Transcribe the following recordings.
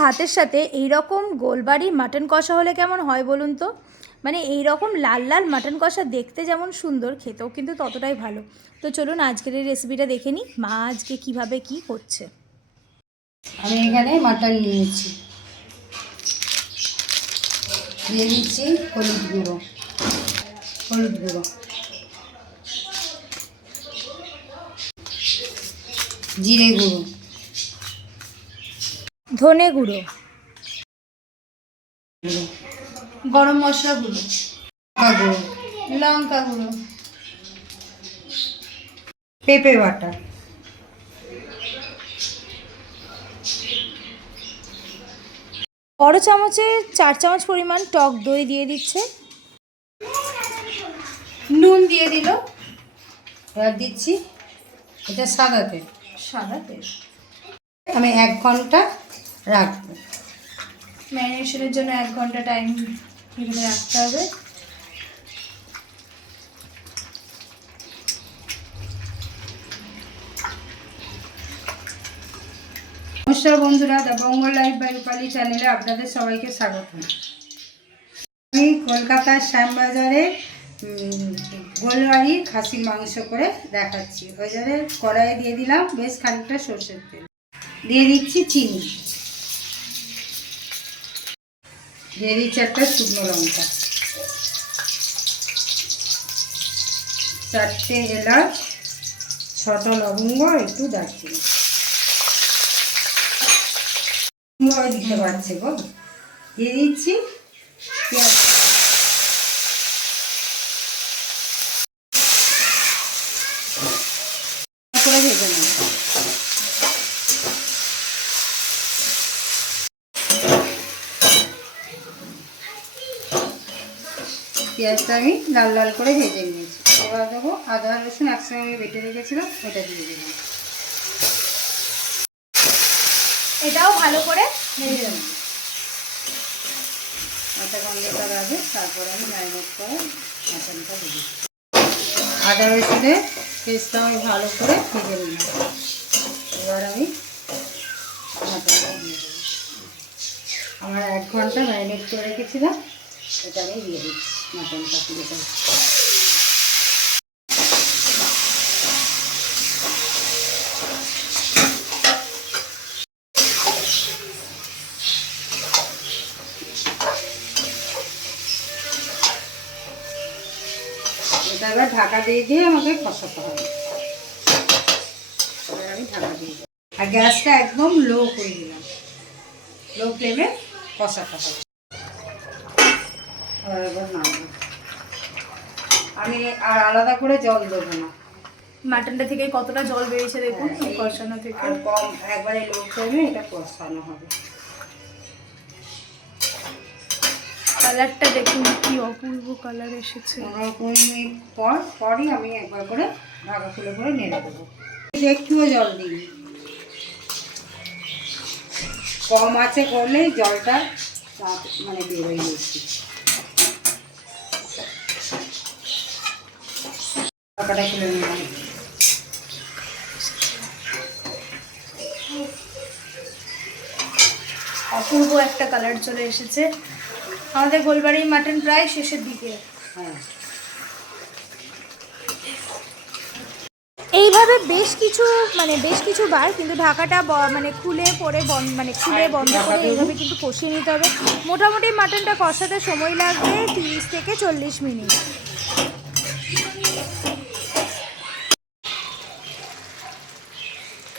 ভাতের সাথে এই রকম গোলবাড়ি মাটন কষা হলে কেমন হয় বলুন তো? মানে এই রকম লাল লাল মাটন কষা দেখতে যেমন সুন্দর, খেতেও কিন্তু ততটাই ভালো। তো চলুন আজকের এই রেসিপিটা দেখে নিই, মা আজকে কীভাবে কি করছে। আমি এখানে মাটন নিয়েছি দিয়ে দিচ্ছি হলুদ গুঁড়ো। হলুদ গুঁড়ো। জিরে গুঁড়ো। ধনে গুঁড়ো। গরম মশলা গুঁড়ো। লঙ্কা গুঁড়ো। পেঁপে বাটা। বড় চামচে চার চামচ পরিমাণ টক দই দিয়ে দিচ্ছে। নুন দিয়ে দিল। এবার দিচ্ছি এটা সাদা তেল। সাদা তেল। আমি এক ঘণ্টা রাখব। ম্যারিনেশনের জন্য এক ঘণ্টা টাইম এখানে রাখতে হবে। নমস্কার বন্ধুরা the Bangal life by Rupali চ্যানেলে আপনাদের সবাইকে স্বাগত। আমি কলকাতার শ্যামবাজারে উম, গোলবাড়ির খাসির মাংস করে দেখাচ্ছি। ওই জন্য কড়াইয়ে দিয়ে দিলাম বেশ খানিকটা সর্ষের তেল। দিয়ে দিচ্ছি চিনি। দিয়ে দিচ্ছি একটা শুকনো লঙ্কা। চারটে এলাচ, ছটা লবঙ্গ, একটু দারচিনি। দিতে পারছে গো দিয়ে দিচ্ছি, পেঁয়াজ করে ভেজে নেব পেঁয়াজটা আমি লাল লাল করে ভেজে নিয়েছি। এবার দেবো আদা রসুন একসঙ্গে আমি বেটে রেখেছিলাম ওটা দিয়ে দিলাম এটাও ভালো করে ভেজে নেব। আটা গন্ধটা রাখবে তারপর আমি ম্যারিনেট করে দিয়ে দিচ্ছি আদা রসুনের পেস্টটা আমি ভালো করে ভেজে নিলাম এবার আমি দিয়ে দেবো। আমার এক ঘণ্টা ম্যারিনেট করে রেখেছিলাম এটা আমি দিয়ে দিচ্ছি মাটনটা পুরোটা এটা এবার ঢাকা দিয়ে দিয়ে আমাকে কষাতে হবে। আমি ঢাকা দিয়ে আর গ্যাসটা একদম লো করে দিলাম। লো ফ্লেমে কষাতে হবে। এবার নামবো। আমি আর আলাদা করে জল দেবো না। মাটনটা থেকে কতটা জল বেরিয়েছে দেখুন হ্যাঁ, কষানো থেকে। আর কম একবারে লো ফ্লেমে এটা কষানো হবে। কালারটা দেখুন কি অপূর্ব কালার এসেছে। পনেরো কুড়ি মিনিট পর পরই আমি একবার করে ঢাকা খুলে করে নেড়ে দেবো। একটুও জল দিই কম আছে করলে জলটা মানে বেরোয় বেশি। ঢাকাটা খুলে নিলাম অপূর্ব একটা কালার চলে এসেছে। আমাদের গোলবাড়ির মাটন প্রায় শেষের দিকে। হ্যাঁ এইভাবে বেশ কিছু মানে বেশ কিছু বার কিন্তু ঢাকাটা মানে খুলে পরে বন্ধ মানে খুলে বন্ধ করে এইভাবে কিন্তু কষিয়ে নিতে হবে। মোটামুটি মাটনটা কষাতে সময় লাগবে তিরিশ থেকে চল্লিশ মিনিট।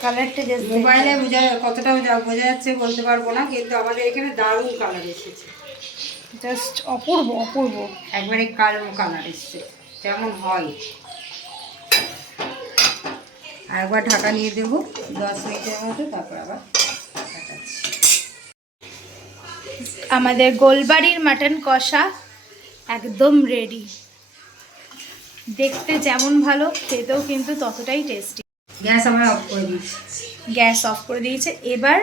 কালারটা জাস্ট মোবাইলে বোঝা কতটা বোঝা- বোঝা যাচ্ছে বলতে পারব না কিন্তু আমাদের এখানে দারুণ কালার এসেছে। জাস্ট অপূর্ব অপূর্ব। একবারে কালো কালার এসছে যেমন হয়। আর একবার ঢাকা নিয়ে দেবো দশ মিনিটের মতো তারপর আবার আমাদের গোলবাড়ির মাটন কষা একদম রেডি দেখতে যেমন ভালো খেতেও কিন্তু ততটাই টেস্টি গ্যাস আমরা অফ করে দিয়েছি। গ্যাস অফ করে দিয়েছে। এবার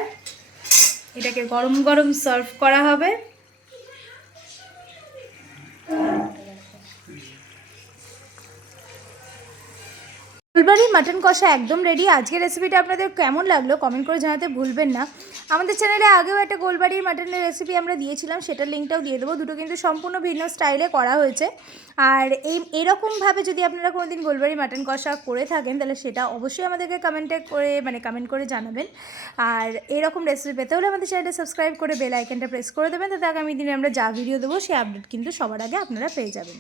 এটাকে গরম গরম সার্ভ করা হবে। ফুলবাড়ি মাটন কষা একদম রেডি আজকের রেসিপিটা আপনাদের কেমন লাগল কমেন্ট করে জানাতে ভুলবেন না। আমাদের চ্যানেলে আগেও একটা গোলবাড়ির মাটনের রেসিপি আমরা দিয়েছিলাম, সেটার লিঙ্কটাও দিয়ে দেবো। দুটো কিন্তু সম্পূর্ণ ভিন্ন স্টাইলে করা হয়েছে। আর এই এরকমভাবে যদি আপনারা কোনো দিন গোলবাড়ি মাটন কষা করে থাকেন, তাহলে সেটা অবশ্যই আমাদেরকে কমেন্টে করে মানে কমেন্ট করে জানাবেন। আর এরকম রেসিপি পেতে হলে আমাদের চ্যানেলটা সাবস্ক্রাইব করে বেল আইকনটা প্রেস করে দেবেন। তাতে আগামী দিনে আমরা যা ভিডিও দেবো সেই আপডেট কিন্তু সবার আগে আপনারা পেয়ে যাবেন।